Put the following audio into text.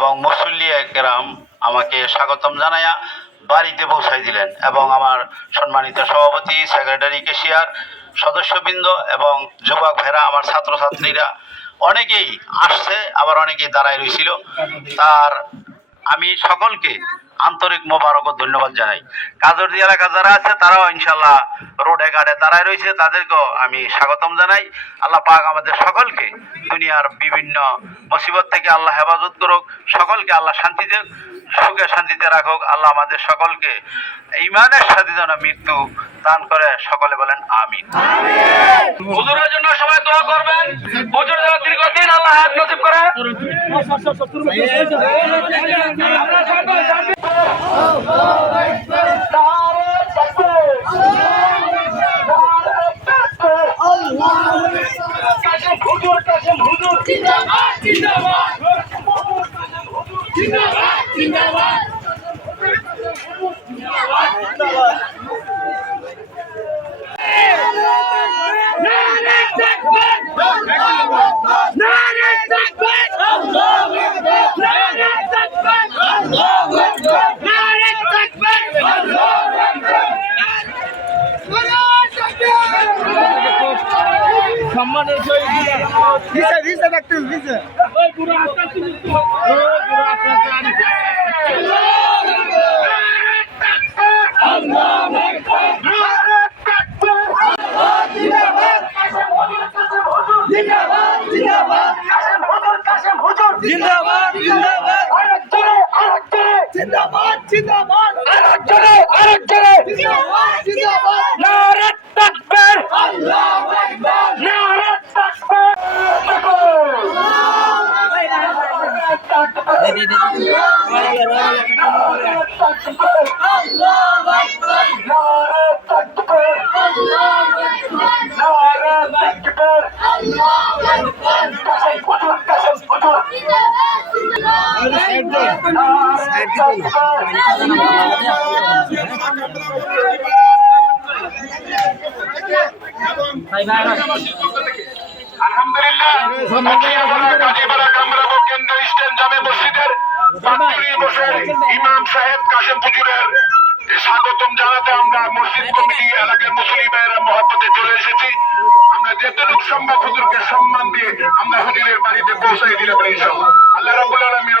এবং মুসল্লি কেরাম আমাকে স্বাগতম জানাইয়া বাড়িতে পৌঁছাই দিলেন এবং আমার সম্মানিত সভাপতি, সেক্রেটারি, কেশিয়ার, সদস্যবৃন্দ এবং যুবক ভাইরা, আমার ছাত্রছাত্রীরা অনেকেই আসছে, আবার অনেকেই দাঁড়ায় রয়েছিল। তার আমি সকলকে আন্তরিক মোবারক ও ধন্যবাদ জানাই। কাজরদি এলাকা যারা আছে তারাও ইনশাল্লাহ রোডে ঘাটে দাঁড়ায় রয়েছে, তাদেরকেও আমি স্বাগতম জানাই। আল্লাহ পাক আমাদের সকলকে দুনিয়ার বিভিন্ন মুসিবত থেকে আল্লাহ হেফাজত করুক, সকলকে আল্লাহ শান্তি দেখ, সুখে শান্তিতে রাখুক। আল্লাহ আমাদের সকলকে ঈমানের সাথে যেন মৃত্যু দান করে, সকলে বলেন আমিন। হুজুরের জন্য সবাই দোয়া করবেন, হুজুর যেন দীর্ঘদিন আল্লাহ হায়াত নসিব করে। সম্মানের ভিসা দেখতে ভিসা ওই পুরো আস্তে জিন্দাবাদ জিন্দাবাদ জিন্দাবাদ জিন্দাবাদ জিন্দাবাদ নারে তাকবীর আল্লাহু আকবার নারে তাকবীর আল্লাহু আকবার নারে তাকবীর আল্লাহু আকবার নারে তাকবীর আল্লাহু আকবার কাসম হুজুর আলহামদুলিল্লাহ কাজীপাড়া কামরাঙ্গ কেন্দ্র ইস্টার্ন জামে মসজিদের পাতুরি বসের ইমাম সাহেব কাশেম হুজুরের স্বাগতম জানাতে আমরা মসজিদ কমিটি এলাকার মুসলিম ভাইয়েরা মহব্বতে চলে এসেছি। আমরা যতটুকু সম্ভব হুজুরকে সম্মান দিয়ে আমরা হুজুরের বাড়িতে পৌঁছাই দিলাম ইনশাআল্লাহ। আল্লাহ রাব্বুল আলামিন